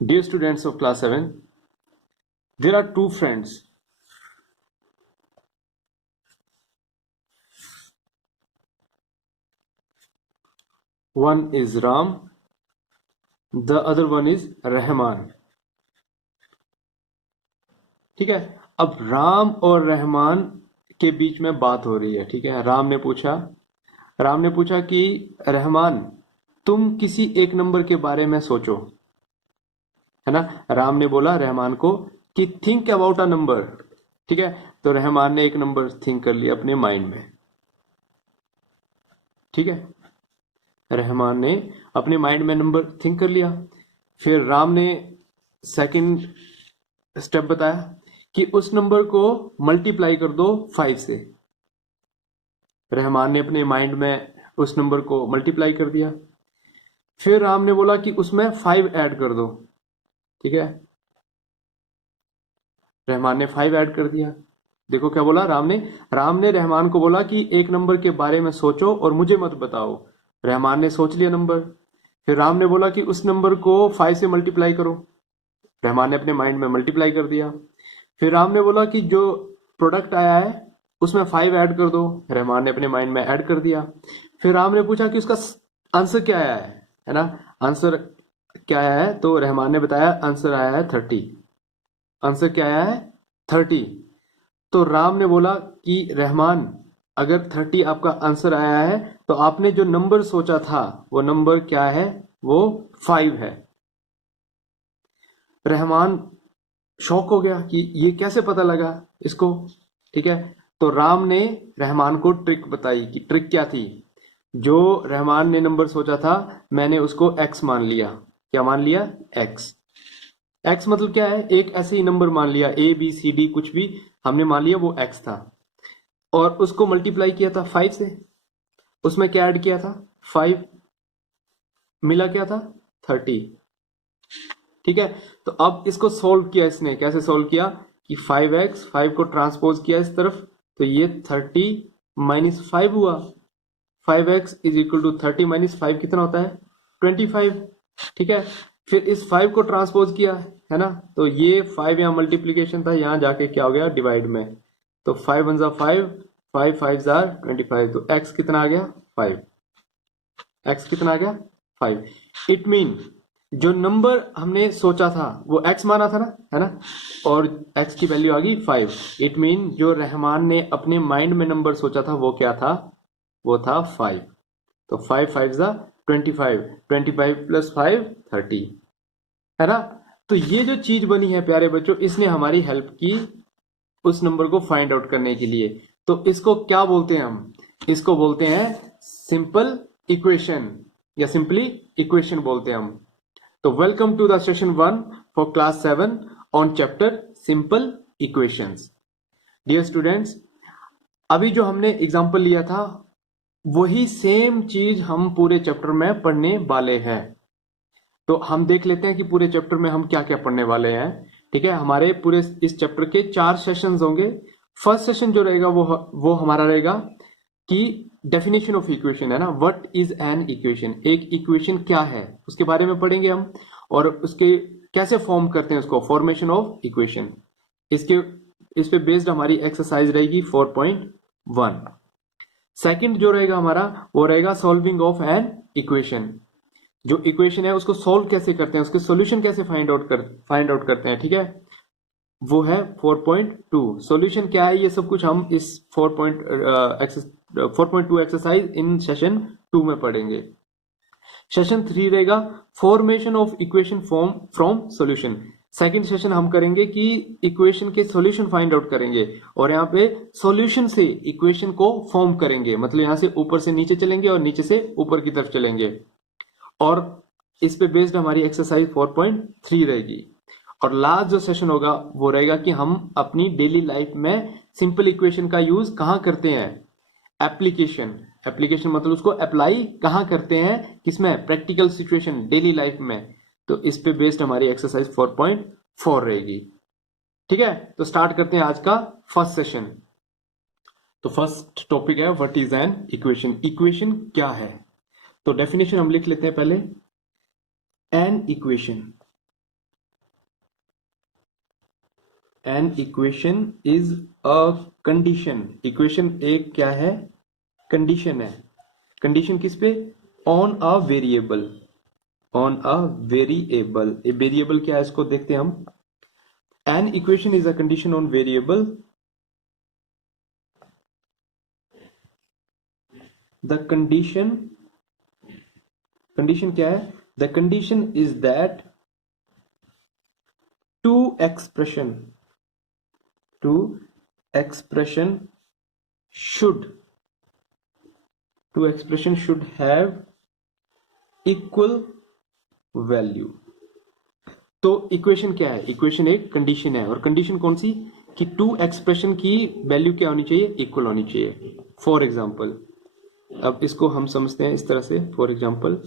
Dear students of class 7, there are two friends. One is Ram, the other one is Rahman. ठीक है. अब राम और रहमान के बीच में बात हो रही है. ठीक है. राम ने पूछा कि रहमान, तुम किसी एक नंबर के बारे में सोचो. है ना. राम ने बोला रहमान को कि थिंक अबाउट अ नंबर. ठीक है. तो रहमान ने एक नंबर थिंक कर लिया अपने माइंड में. ठीक है. रहमान ने अपने माइंड में नंबर थिंक कर लिया. फिर राम ने सेकंड स्टेप बताया कि उस नंबर को मल्टीप्लाई कर दो 5 से. रहमान ने अपने माइंड में उस नंबर को मल्टीप्लाई कर दिया. फिर राम ने बोला कि उसमें 5 ऐड कर दो. ठीक है. रहमान ने 5 ऐड कर दिया. देखो क्या बोला राम ने रहमान को बोला कि एक नंबर के बारे में सोचो और मुझे मत बताओ. रहमान ने सोच लिया नंबर. फिर राम ने बोला कि उस नंबर को 5 से मल्टीप्लाई करो. रहमान ने अपने माइंड में मल्टीप्लाई कर दिया. फिर राम ने बोला कि जो प्रोडक्ट आया है उसमें 5 ऐड कर दो. रहमान ने अपने माइंड में ऐड कर दिया. फिर राम ने पूछा कि उसका आंसर क्या आया है ना. आंसर क्या आया है. तो रहमान ने बताया आंसर आया है 30. आंसर क्या आया है 30. तो राम ने बोला कि रहमान, अगर 30 आपका आंसर आया है तो आपने जो नंबर सोचा था वो नंबर क्या है. वो 5 है. रहमान शॉक हो गया कि ये कैसे पता लगा इसको. ठीक है. तो राम ने रहमान को ट्रिक बताई कि ट्रिक क्या थी. जो रहमान ने नंबर सोचा था मैंने उसको x मान लिया. क्या मान लिया. x. x मतलब क्या है. एक ऐसे ही नंबर मान लिया. ABCD कुछ भी हमने मान लिया वो x था. और उसको मल्टीप्लाई किया था 5 से. उसमें क्या ऐड किया था 5. मिला क्या था 30. ठीक है. तो अब इसको सोल्व किया इसने. कैसे सोल्व किया कि 5x 5 को ट्रांसपोज किया इस तरफ. तो ये 30 माइनस 5 हुआ. 5x is equal to 30 minus 5 कितना होता है 25. ठीक है. फिर इस 5 को ट्रांसपोज किया है ना. तो ये 5 यहाँ मल्टीप्लीकेशन था. यहाँ जाके क्या हो गया डिवाइड में. तो 5 1 5 5 5 25. तो x कितना आ गया 5. x कितना आ गया 5. इट मीन जो नंबर हमने सोचा था वो x माना था ना. है ना. और x की वैल्यू आ गई 5. इट मीन जो रहमान ने अपने माइंड में नंबर सोचा था वो क्या था. वो था 5. तो 5 5 25. 25 प्लस 5 30. है ना. तो ये जो चीज बनी है प्यारे बच्चों इसने हमारी हेल्प की उस नंबर को फाइंड आउट करने के लिए. तो इसको क्या बोलते हैं हम. इसको बोलते हैं सिंपल इक्वेशन या सिंपली इक्वेशन बोलते हैं हम. तो welcome to the session 1 for class 7 on chapter simple equations. Dear students, अभी जो हमने एग्जांपल लिया था वही सेम चीज हम पूरे चैप्टर में पढ़ने वाले हैं. तो हम देख लेते हैं कि पूरे चैप्टर में हम क्या क्या पढ़ने वाले हैं. ठीक है. हमारे पूरे इस चैप्टर के 4 सेशंस होंगे. फर्स्ट सेशन जो रहेगा वो हमारा रहेगा कि डेफिनेशन ऑफ इक्वेशन है ना. What is an equation. एक इक्वेशन क्या है उसके बारे में पढ़ेंगे हम. और उसके कैसे फॉर्म करते हैं उसको. Formation of equation. इस पे बेस्ड हमारी एक्सरसाइज रहेगी 4.1. सेकंड जो रहेगा हमारा वो रहेगा सॉल्विंग ऑफ एन इक्वेशन. जो इक्वेशन है उसको सॉल्व कैसे करते हैं उसके सॉल्यूशन कैसे फाइंड आउट करते हैं. ठीक है. वो है 4.2. सॉल्यूशन क्या है ये सब कुछ हम इस 4.2 एक्सरसाइज इन सेशन 2 में पढ़ेंगे. सेशन 3 रहेगा formation of equation from solution. Second session हम करेंगे कि इक्वेशन के सॉल्यूशन फाइंड आउट करेंगे और यहाँ पे सॉल्यूशन से इक्वेशन को फॉर्म करेंगे. मतलब यहाँ से ऊपर से नीचे चलेंगे और नीचे से ऊपर की तरफ चलेंगे. और इस पे बेस्ड हमारी एक्सरसाइज 4.3 रहेगी. और लास्ट जो सेशन होगा वो रहेगा कि हम अपनी डेली लाइफ में सिंपल इक्वेशन का यूज कहाँ करते हैं. एप्लीकेशन मतलब उसको अप्लाई कहाँ करते हैं. किसमें. प्रैक्टिकल सिचुएशन डेली लाइफ में. तो इस पे बेस्ड हमारी एक्सरसाइज 4.4 रहेगी. ठीक है. तो स्टार्ट करते हैं आज का फर्स्ट सेशन. तो फर्स्ट टॉपिक है what is an equation. Equation क्या है. तो डेफिनेशन हम लिख लेते हैं पहले. An equation an equation is a condition. Equation एक क्या है? कंडीशन है। कंडीशन किस पे? On a variable. On a variable. A variable क्या है इसको देखते हैं हम। An equation is a condition on variable. The condition क्या है? The condition is that two expression two expression should two expression should have equal value. तो equation क्या है? इक्वेशन एक कंडीशन है, और कंडीशन कौन सी? कि टू एक्सप्रेशन की वैल्यू क्या होनी चाहिए? इक्वल होनी चाहिए। फॉर एग्जाम्पल, अब इसको हम समझते हैं इस तरह से। फॉर एग्जाम्पल,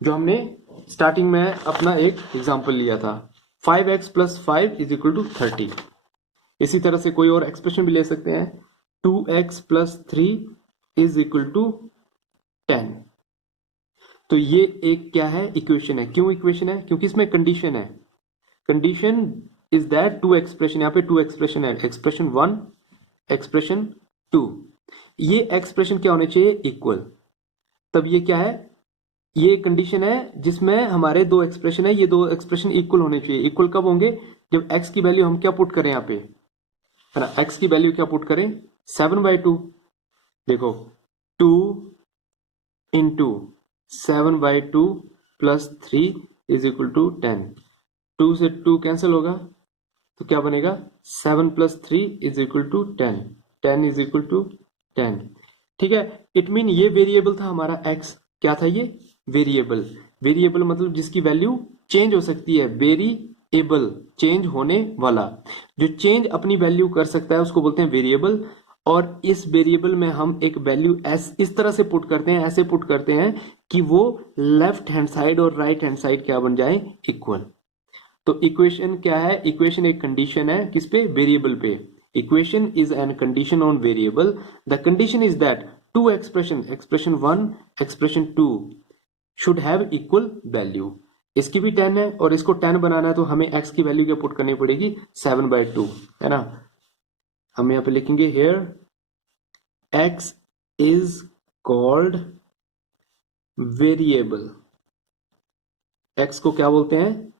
जो हमने स्टार्टिंग में अपना एक एग्जाम्पल लिया था, 5x plus 5 is equal to 30। इसी तरह से कोई और एक्सप्रेशन भी ले सकते हैं, 2x plus 3 is equal to 10। तो ये एक क्या है? इक्वेशन है। क्यों इक्वेशन है? क्योंकि इसमें कंडीशन है। Condition is that two expression, यहाँ पे टू एक्सप्रेशन है, एक्सप्रेशन वन, एक्सप्रेशन टू। ये एक्सप्रेशन क्या होने चाहिए? इक्वल। तब ये क्या है? ये कंडीशन है जिसमें हमारे दो एक्सप्रेशन है, ये दो एक्सप्रेशन इक्वल होने चाहिए। इक्वल कब होंगे? जब x की वैल्यू हम क्या पुट करें यहाँ पे, है ना, x की वैल्यू क्या पुट करें? 7/2। देखो, 2 into 7/2 plus 3 is equal to 10। 2 से 2 कैंसिल होगा, तो क्या बनेगा? 7 plus 3 is equal to 10। 10 is equal to 10। ठीक है। इट मीन ये वेरिएबल था हमारा x। क्या था ये? वेरिएबल। वेरिएबल मतलब जिसकी वैल्यू चेंज हो सकती है। वेरिएबल, चेंज होने वाला। जो चेंज अपनी वैल्यू कर सकता है उसको बोलते हैं वेरिएबल। और इस वेरिएबल में हम एक वैल्यू एस इस तरह से पुट करते हैं, ऐसे पुट करते हैं कि वो लेफ्ट हैंड साइड और राइट हैंड साइड क्या बन जाए? इक्वल। तो इक्वेशन क्या है? इक्वेशन एक कंडीशन है किस पे? वेरिएबल पे। Equation is an condition on variable. The condition is that two expression, expression one, expression two should have equal value. इसकी भी 10 है, और इसको 10 बनाना है तो हमें x की वैल्यू क्या पुट करनी पड़ेगी? 7/2, है ना। हम यहां पे लिखेंगे here x is called variable. x को क्या बोलते हैं?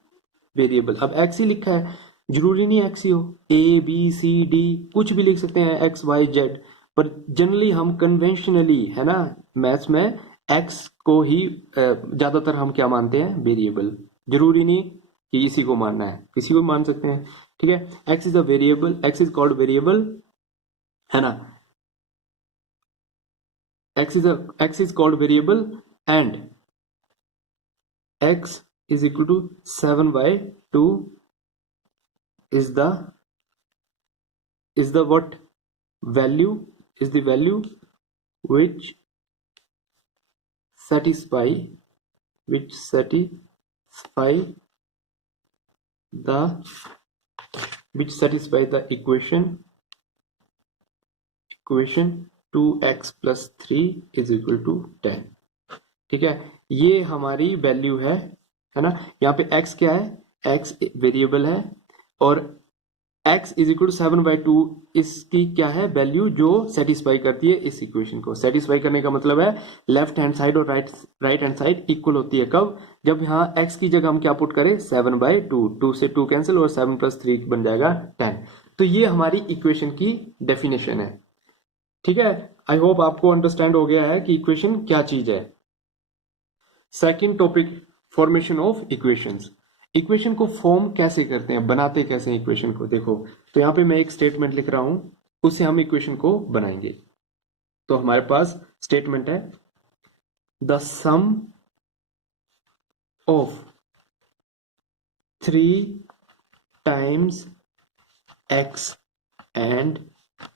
वेरिएबल। अब x ही लिखा है, जरूरी नहीं x ही हो, ABCD कुछ भी लिख सकते हैं, XYZ। पर जनरली हम कन्वेंशनली, है ना, मैथ्स में x को ही ज्यादातर हम क्या मानते हैं? वेरिएबल। जरूरी नहीं कि इसी को मानना है, किसी को मान सकते हैं। ठीक है। x is a variable, x is called variable, है ना। x is called variable and x is equal to 7/2 is the what value? Is the value which satisfy the equation 2x plus 3 is equal to 10। ठीक है। ये हमारी value है ना। यहाँ पे x क्या है? x वेरिएबल है, और x इज इक्वल टू 7/2 इसकी क्या है? वैल्यू जो सेटिस्फाई करती है इस इक्वेशन को। सेटिस्फाई करने का मतलब है लेफ्ट हैंड साइड और राइट हैंड साइड इक्वल होती है। कब? जब यहाँ x की जगह हम क्या पुट करें? 7/2। 2 से 2 कैंसिल, और 7 प्लस 3 बन जाएगा 10। तो ये हमारी इक्वेशन की डेफिनेशन है। ठीक है। आई होप आपको अंडरस्टैंड हो गया है कि इक्वेशन क्या चीज है। Second topic, formation of equations. Equation को फॉर्म कैसे करते हैं, बनाते कैसे हैं इक्वेशन को? देखो, तो यहां पे मैं एक स्टेटमेंट लिख रहा हूं, उससे हम इक्वेशन को बनाएंगे। तो हमारे पास स्टेटमेंट है, the sum of 3 times x and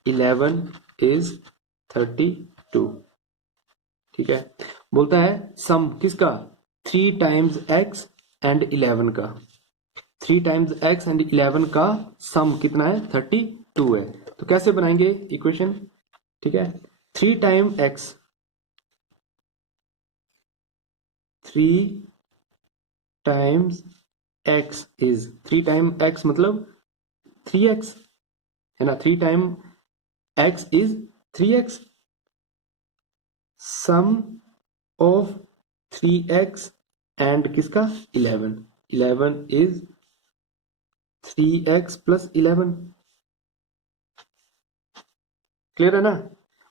11 is 32। ठीक है। बोलता है सम किसका? 3 टाइम्स x एंड 11 का। 3 टाइम्स x एंड 11 का सम कितना है? 32 है। तो कैसे बनाएंगे इक्वेशन? ठीक है। 3 time x, 3 times x is, 3 time x मतलब 3x, है ना, 3 time x is 3x, sum of 3x and किसका 11, 11 इज 3x प्लस 11, क्लियर है ना।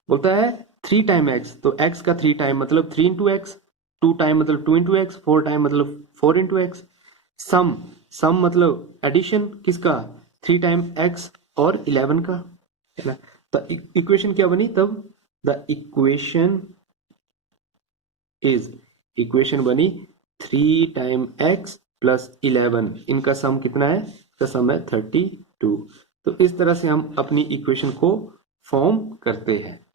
बोलता है 3 टाइम x, तो x का 3 टाइम मतलब 3 इंटू एक्स, 2 टाइम मतलब 2 इंटू एक्स, 4 टाइम मतलब 4 इंटू एक्स, सम, सम मतलब एडिशन किसका 3 टाइम x और 11 का, है ना। तो इक्वेशन क्या बनी तब, द इक्वेशन इज, इक्वेशन बनी 3 टाइम x प्लस 11, इनका सम कितना है, इसका सम है 32। तो इस तरह से हम अपनी इक्वेशन को फॉर्म करते हैं।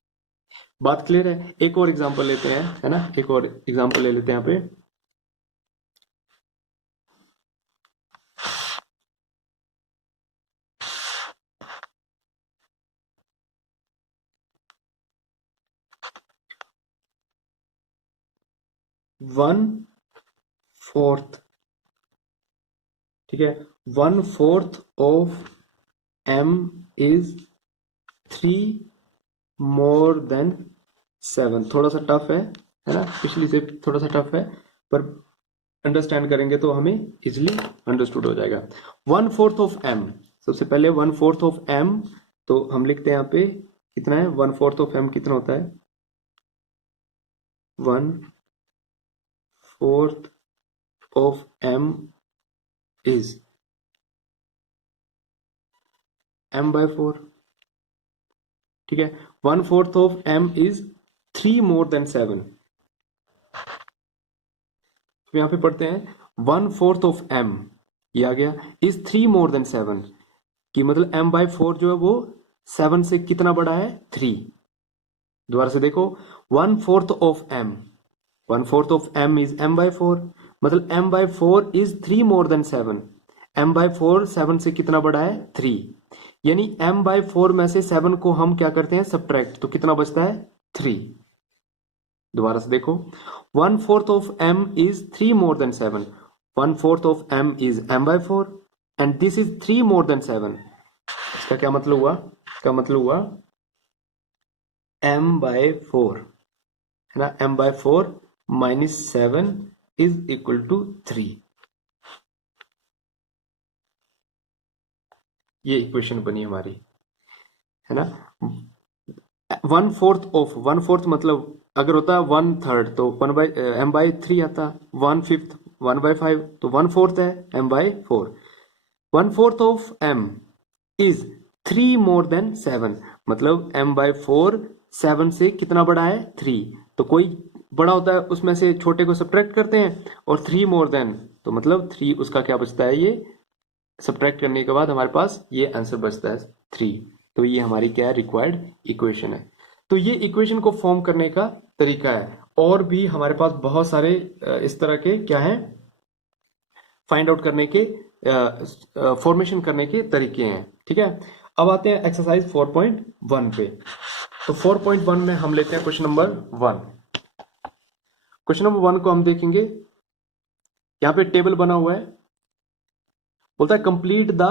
बात क्लियर है। एक और एग्जांपल लेते हैं, है ना, एक और एग्जांपल ले लेते हैं यहाँ पे। वन फोर्थ, ठीक है, 1/4 of m is 3 more than 7। थोड़ा सा टफ है ना, पिछली से थोड़ा सा टफ है, पर अंडरस्टैंड करेंगे तो हमें इजिली अंडरस्टूड हो जाएगा। 1/4 ऑफ m, सबसे पहले 1/4 ऑफ m, तो हम लिखते हैं यहाँ पे कितना है, 1/4 ऑफ m कितना होता है, 1/4 ऑफ m इज m/4, ठीक है। 1/4 of m is 3 more than 7, तो यहां पे पढ़ते हैं 1/4 ऑफ m, ये आ गया, इज 3 मोर देन 7, कि मतलब m/4 जो है वो 7 से कितना बड़ा है, 3। दोबारा से देखो, 1/4 of m, 1/4 of m is m/4, मतलब m/4 is 3 more than 7, m/4 7 से कितना बड़ा है, 3, यानी m/4 में से 7 को हम क्या करते हैं, सब्ट्रैक्ट, तो कितना बचता है, 3। दोबारा से देखो, 1/4 of m is 3 more than 7, 1/4 of m is m/4 and this is 3 more than 7। इसका क्या मतलब हुआ, इसका मतलब हुआ m/4, है ना, m/4 minus 7 is equal to 3। ये इक्वेशन बनी हमारी, है ना। 1/4 ऑफ, 1/4 मतलब अगर होता है 1/3 तो m/3 आता, 1/5 1/5, तो 1/4 है m/4, 1/4 of m is 3 more than 7, मतलब m/4 7 से कितना बड़ा है, 3, तो कोई बड़ा होता है उसमें से छोटे को सब्ट्रैक्ट करते हैं, और 3 मोर देन, तो मतलब 3 उसका क्या बचता है, ये सब्ट्रैक्ट करने के बाद हमारे पास ये आंसर बचता है 3। तो ये हमारी क्या है, रिक्वायर्ड इक्वेशन है। तो ये इक्वेशन को फॉर्म करने का तरीका है, और भी हमारे पास बहुत सारे इस तरह के क्या है, फाइंड आउट करने के, फॉर्मेशन करने के तरीके हैं, ठीक है। अब आते हैं एक्सरसाइज 4.1 पे। तो 4.1 में हम लेते हैं क्वेश्चन नंबर 1। क्वेश्चन नंबर 1 को हम देखेंगे, यहाँ पे टेबल बना हुआ है, बोलता है complete the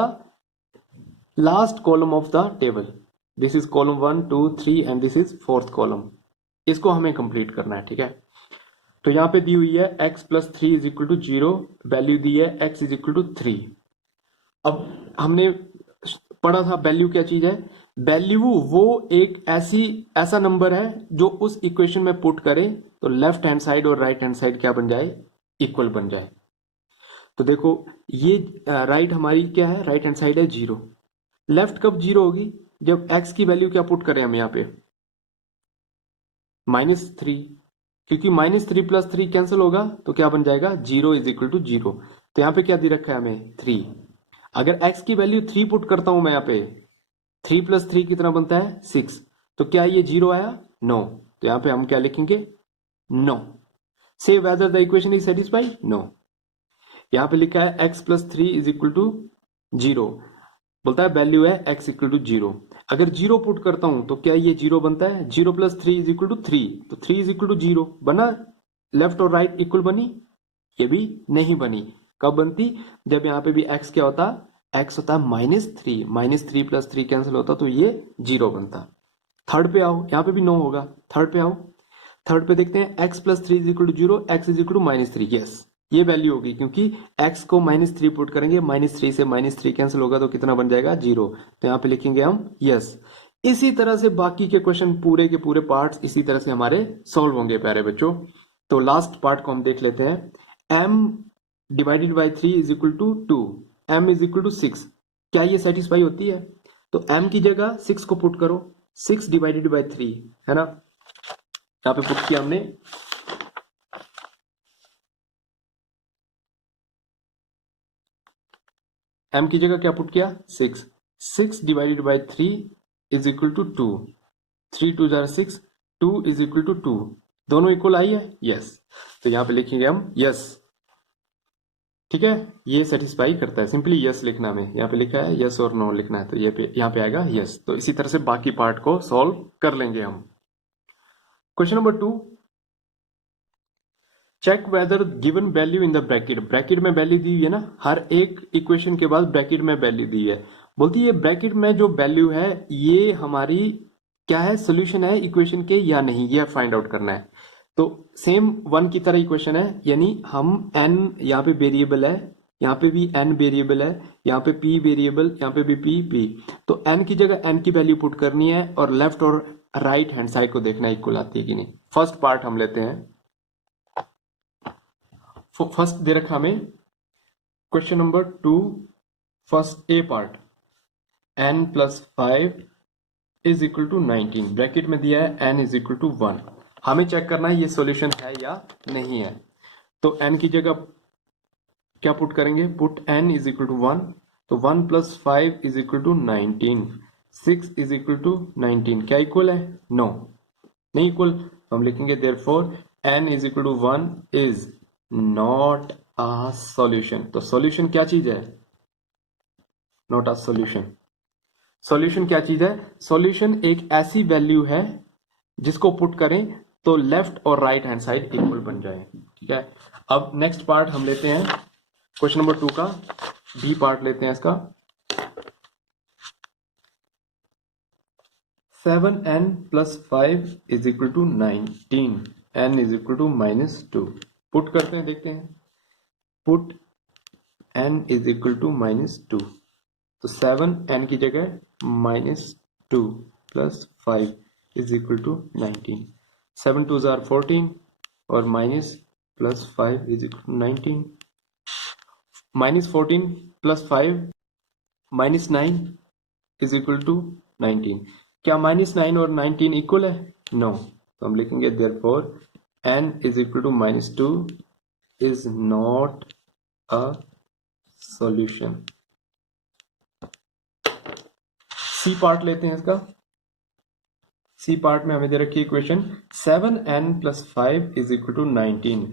last column of the table, this is column 1 2 3 and this is 4th column, इसको हमें कंप्लीट करना है, ठीक है। तो यहां पे दी हुई है x plus 3 is equal to 0, value दी है x इज इक्वल टू 3। अब हमने पढ़ा था वैल्यू क्या चीज है, वैल्यू वो एक ऐसा नंबर है जो उस इक्वेशन में पुट करे तो लेफ्ट हैंड साइड और राइट हैंड साइड क्या बन जाए, इक्वल बन जाए। तो देखो ये राइट हमारी क्या है, राइट हैंड साइड है 0, लेफ्ट कब 0 होगी, जब x की वैल्यू क्या पुट करें हम यहाँ पे, -3, क्योंकि -3 प्लस 3 कैंसिल होगा तो क्या बन जाएगा, 0 इज इक्वल टू 0। तो यहाँ पे क्या दे रखा है हमें, 3। अगर x की वैल्यू 3 पुट करता हूं मैं यहाँ पे, 3 प्लस 3 कितना बनता है, 6, तो क्या ये 0 आया, नो, तो यहाँ पे हम क्या लिखेंगे, no. Say whether the equation is satisfied, no. यहाँ पे लिखा है x plus 3 is equal to 0, बोलता है वैल्यू है x इक्वल टू 0। अगर 0 पुट करता हूं तो क्या ये 0 बनता है, 0 प्लस 3 इज इक्वल टू 3, तो 3 इज इक्वल टू 0 बना, लेफ्ट और राइट इक्वल बनी, ये भी नहीं बनी। कब बनती, जब यहाँ पे भी x क्या होता, x होता है -3, -3 + 3 कैंसिल होता तो ये 0 बनता। थर्ड पे आओ, यहाँ पे भी 9 होगा। थर्ड पे आओ, थर्ड पे देखते हैं x + 3 = 0, x = -3। यस, ये वैल्यू होगी क्योंकि x को -3 पुट करेंगे, -3 से -3 कैंसिल होगा तो कितना बन जाएगा 0। तो यहाँ पे लिखेंगे हम यस। इसी तरह से बाकी के क्वेश्चन पूरे के पूरे पार्ट्स इसी तरह से हमारे सॉल्व होंगे प्यारे बच्चों। तो लास्ट पार्ट को हम देख लेते हैं। m divided by 3 = 2, m = 6। क्या ये सेटिस्फाई होती है? तो m की जगह 6 को पुट करो, 6 डिवाइडेड बाई 3 है ना, यहाँ पे पुट किया हमने। m की जगह क्या पुट किया? 6। 6 डिवाइडेड बाई 3 = 2। 3 2 जार 6, 2 = 2। दोनों इक्वल आई है? यस। तो यहाँ पे लिखेंगे हम यस। ठीक है, ये सेटिस्फाई करता है। सिंपली यस लिखना में, यहाँ पे लिखा है यस और नो लिखना है, तो ये पे यहाँ पे आएगा यस। तो इसी तरह से बाकी पार्ट को सॉल्व कर लेंगे हम। Question number 2, check whether given value in the bracket. Bracket में वैल्यू दी हुई है ना, हर एक इक्वेशन के बाद ब्रैकेट में वैल्यू दी है। बोलती है ब्रैकेट में जो वैल्यू है ये हमारी क्या है, सोल्यूशन है इक्वेशन के या नहीं, ये फाइंड आउट करना है। तो सेम 1 की तरह इक्वेशन है, यानी हम n यहाँ पे वेरिएबल है, यहाँ पे भी n वेरिएबल है, यहाँ पे p वेरिएबल, यहाँ पे भी p। तो n की जगह n की वैल्यू पुट करनी है और लेफ्ट और राइट हैंड साइड को देखना इक्वल आती है कि नहीं। फर्स्ट पार्ट हम लेते हैं। फर्स्ट दे रखा हमें question number 2, first A part, n + 5 = 19। Bracket में दिया है n = 1। हमें चेक करना है ये सॉल्यूशन है या नहीं है। तो n की जगह क्या पुट करेंगे? Put n = 1। तो 1 + 5 = 19। 6 = 19 क्या इक्वल है? नो, नहीं इक्वल। तो हम लिखेंगे therefore n = 1 is not a solution. तो सॉल्यूशन क्या चीज है? Not a solution. सॉल्यूशन क्या चीज है? सॉल्यूशन एक ऐसी वैल्यू है जिसको पुट करें तो लेफ्ट और राइट हैंड साइड इक्वल बन जाए। ठीक है, अब नेक्स्ट पार्ट हम लेते हैं क्वेश्चन नंबर 2 का, बी पार्ट लेते हैं इसका। 7n + 5 = 19, n = -2। पुट करते हैं, देखते हैं। Put n = -2। तो 7n की जगह -2 + 5 = 19। 7 2 जार 14 और माइनस + 5 = 19। -14 + 5 -9 = 19। क्या -9 और 19 इक्वल है? नो। तो हम लिखेंगे therefore n = -2 is not a solution. C part लेते हैं इसका। सी पार्ट में हमें दे रखी इक्वेशन 7n + 5 = 19,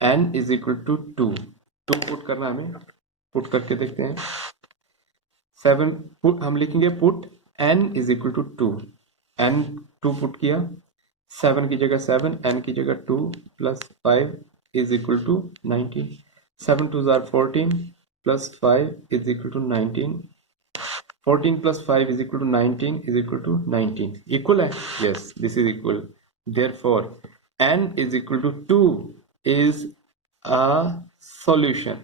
n = 2। 2 पुट करना हमें, पुट करके देखते हैं। 7 पुट हम लिखेंगे पुट n = 2, n 2 पुट किया, 7 की जगह 7, n की जगह 2 + 5 = 19। 7 2 जार 14 + 5 = 19। 14 + 5 = 19 = 19 इक्वल है? Yes, this is equal. Therefore n = 2 is a solution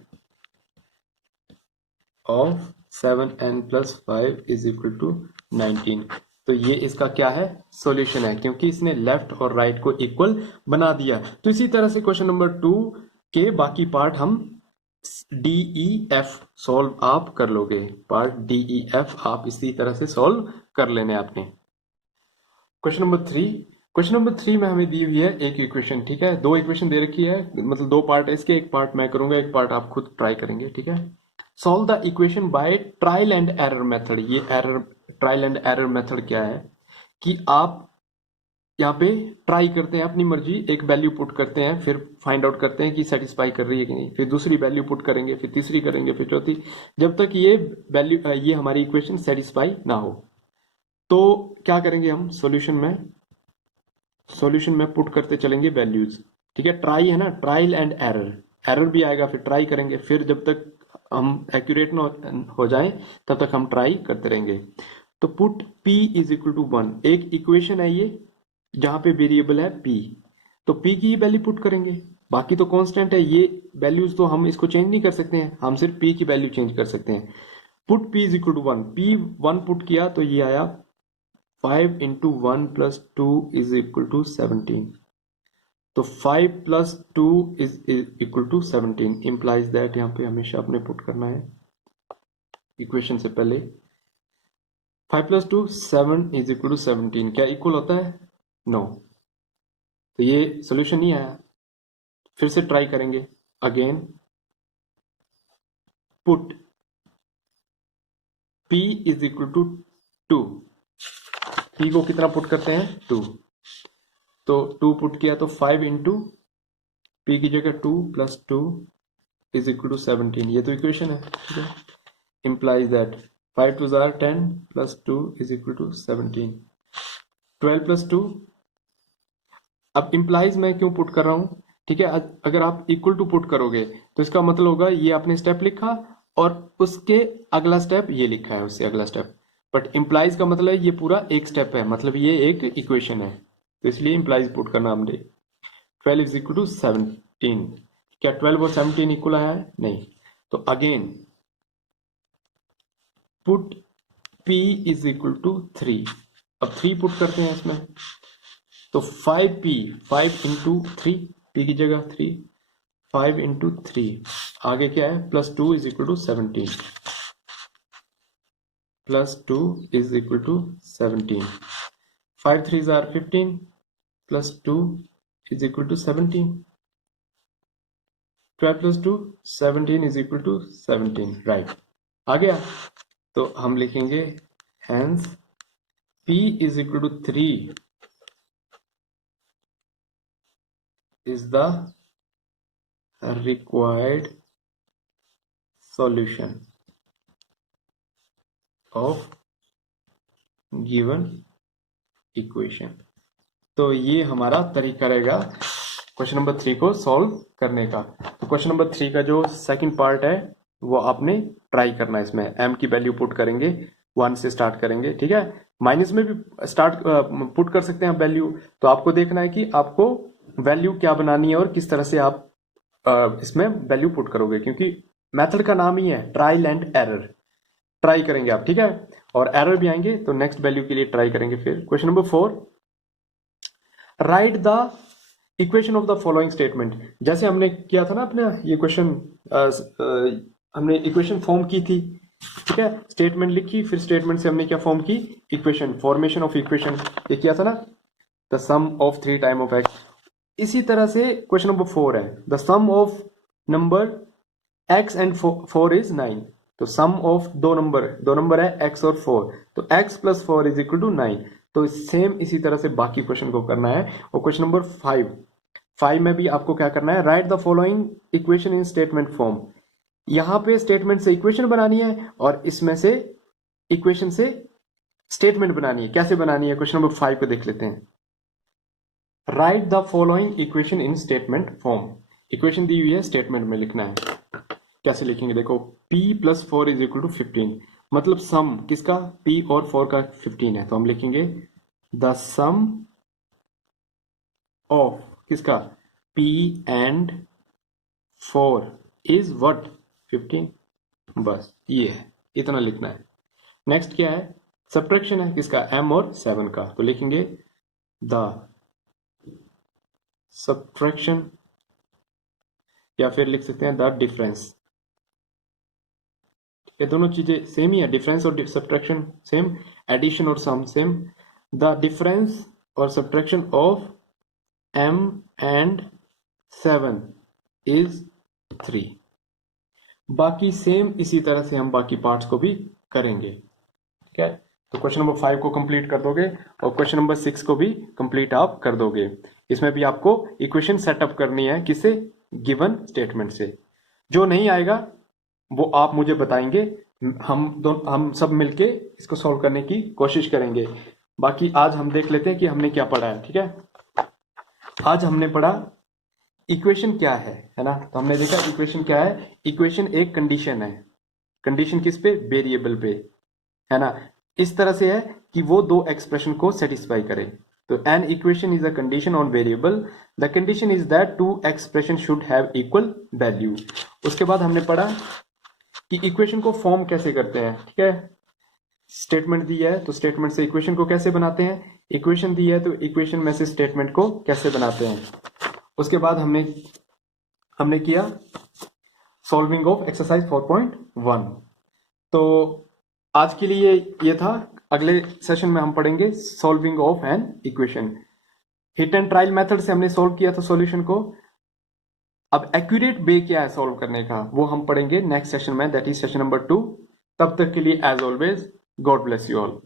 of 7n + 5 = 19। तो ये इसका क्या है? सॉल्यूशन है, क्योंकि इसने लेफ्ट और राइट को इक्वल बना दिया। तो इसी तरह से क्वेश्चन नंबर 2 के बाकी पार्ट हम DEF सॉल्व आप कर लोगे। पार्ट DEF आप इसी तरह से सॉल्व कर लेने आपने। क्वेश्चन नंबर 3, क्वेश्चन नंबर 3 में हमें दी हुई है एक इक्वेशन। ठीक है, 2 इक्वेशन दे रखी है, मतलब 2 पार्ट है इसके, एक पार्ट मैं करूंगा, एक पार्ट आप खुद ट्राई करेंगे। ठीक है, solve the equation by trial and error method. ये error, trial and error method क्या है कि आप यहाँ पे ट्राई करते हैं अपनी मर्जी, एक वैल्यू पुट करते हैं, फिर फाइंड आउट करते हैं कि सेटिस्फाई कर रही है कि नहीं, फिर दूसरी वैल्यू पुट करेंगे, फिर तीसरी करेंगे, फिर चौथी, जब तक ये वैल्यू, ये हमारी इक्वेशन सेटिस्फाई ना हो। तो क्या करेंगे हम सॉल्यूशन में पुट करते चलेंगे वैल्यूज। ठीक है, ट्राई है ना, ट्रायल एंड एरर, एरर भी आएगा, फिर ट्राई करेंगे, फिर जब तक हम एक्यूरेट ना हो जाए तब तक हम ट्राई करते रहेंगे। तो put p is equal to 1, एक इक्वेशन है ये जहां पे वेरिएबल है p, तो p की वैल्यू पुट करेंगे, बाकी तो कांस्टेंट है, ये वैल्यूज तो हम इसको चेंज नहीं कर सकते हैं, हम सिर्फ p की वैल्यू चेंज कर सकते हैं। Put p is equal to 1, p 1 put किया तो ये आया 5 into 1 plus 2 is equal to 17, तो 5 plus 2 is equal to 17 implies that, यहाँ पे हमेशा आपने पुट करना है इक्वेशन से पहले 5 प्लस 2 7 इज इक्वल टू 17, क्या इक्वल होता है? नो, तो ये सोल्यूशन नहीं आया। फिर से ट्राई करेंगे again, put p is equal to 2, p को कितना पुट करते हैं? 2, तो 2 पुट किया तो 5 इंटू p की जगह 2 प्लस 2 इज इक्वल टू 17, ये तो इक्वेशन है, ठीक है। इंप्लाइज दैट 5 2 जार 10 plus 2 is equal to 17, 12 plus 2। अब इंप्लाइज मैं क्यों पुट कर रहा हूं, ठीक है। अगर आप इक्वल टू पुट करोगे तो इसका मतलब होगा ये आपने स्टेप लिखा और उसके अगला स्टेप ये लिखा है, उससे अगला स्टेप, बट इंप्लाइज का मतलब ये पूरा एक स्टेप है, मतलब ये एक इक्वेशन है, तो इसलिए इंप्लाइज पुट करना हमने। 12 इज इक्वल टू 17, क्या 12 और 17 इक्वल आया है? नहीं, तो again put p is equal to 3, अब 3 पुट करते हैं इसमें, तो 5p, 5 इंटू 3, p की जगह 3, 5 इंटू 3, आगे क्या है? Plus 2 is equal to 17, plus 2 is equal to 17, 5 3 जार 15 plus 2 is equal to 17, 12 plus 2 17 is equal to 17, right, आ गया। तो हम लिखेंगे hence p is equal to 3 is the required solution of given equation। तो ये हमारा तरीका रहेगा क्वेश्चन नंबर 3 को सॉल्व करने का। तो क्वेश्चन नंबर 3 का जो सेकंड पार्ट है वो आपने ट्राई करना है। इसमें m की वैल्यू पुट करेंगे, 1 से स्टार्ट करेंगे, ठीक है। माइनस में भी स्टार्ट पुट कर सकते हैं वैल्यू, तो आपको देखना है कि आपको वैल्यू क्या बनानी है और किस तरह से आप इसमें वैल्यू पुट करोगे, क्योंकि मेथड का नाम ही है ट्रायल एंड एरर, ट्राई करेंगे आप, ठीक है। और एरर भी आएंगे तो नेक्स्ट वैल्यू के लिए ट्राई करेंगे। फिर question number 4, right the equation of the following statement. जैसे हमने किया था ना अपना ये क्वेश्चन, हमने इक्वेशन फॉर्म की थी, ठीक है। स्टेटमेंट लिखी, फिर स्टेटमेंट से हमने क्या फॉर्म की? इक्वेशन, फॉर्मेशन ऑफ इक्वेशन, ये किया था ना, the sum of 3 time of x. इसी तरह से क्वेश्चन नंबर 4 है, the sum of number x and 4 is 9। तो सम ऑफ दो नंबर है x और 4, तो x plus 4 is equal to 9। तो सेम इसी तरह से बाकी क्वेश्चन को करना है। और क्वेश्चन नंबर 5 में भी आपको क्या करना है? Right the following equation in statement form. यहां पे स्टेटमेंट से इक्वेशन बनानी है और इसमें से इक्वेशन से स्टेटमेंट बनानी है। कैसे बनानी है? क्वेश्चन नंबर 5 को देख लेते हैं। Write the following equation in statement form. Equation दी हुई है, स्टेटमेंट में लिखना है। कैसे लिखेंगे? देखो, p plus 4 is equal to 15, मतलब सम किसका? p और 4 का 15 है, तो हम लिखेंगे द सम ऑफ किसका? p and 4 is what? 15। बस ये है, इतना लिखना है। नेक्स्ट क्या है? सब्ट्रैक्शन है, किसका? m और 7 का, तो लिखेंगे द सब्ट्रैक्शन, या फिर लिख सकते हैं द डिफरेंस। ये दोनों चीजें सेम ही है, डिफरेंस और सब्ट्रैक्शन सेम, एडिशन और सम सेम। द डिफरेंस और subtraction of m and 7 is 3। बाकी सेम इसी तरह से हम बाकी पार्ट्स को भी करेंगे, ठीक है। तो क्वेश्चन नंबर 5 को कंप्लीट कर दोगे और क्वेश्चन नंबर 6 को भी कंप्लीट आप कर दोगे। इसमें भी आपको इक्वेशन सेटअप करनी है, किससे? गिवन स्टेटमेंट से। जो नहीं आएगा वो आप मुझे बताएंगे, हम सब मिलके इसको सॉल्व करने की कोशिश करेंगे। बाकी आज हम देख लेते हैं कि हमने क्या पढ़ा है, ठीक है। आज हमने पढ़ा इक्वेशन क्या है ना। तो हमने देखा इक्वेशन क्या है, इक्वेशन एक कंडीशन है। कंडीशन किस पे, वेरिएबल पे, है ना। इस तरह से है कि वो दो एक्सप्रेशन को सेटिस्फाई करे। तो an equation is a condition on variable, the condition is that two expression should have equal value. उसके बाद हमने पढ़ा कि इक्वेशन को फॉर्म कैसे करते हैं, ठीक है। स्टेटमेंट दी है तो स्टेटमेंट से इक्वेशन को कैसे बनाते हैं, इक्वेशन दी है तो इक्वेशन में से स्टेटमेंट को कैसे बनाते हैं। उसके बाद हमने हमने किया सॉल्विंग ऑफ एक्सरसाइज 4.1। तो आज के लिए ये था। अगले सेशन में हम पढ़ेंगे solving of an equation. Hit and trial method से हमने सॉल्व किया था सॉल्यूशन को। अब एक्यूरेट वे क्या है सॉल्व करने का, वो हम पढ़ेंगे नेक्स्ट सेशन में, दैट इज सेशन नंबर 2। तब तक के लिए as always God bless you all.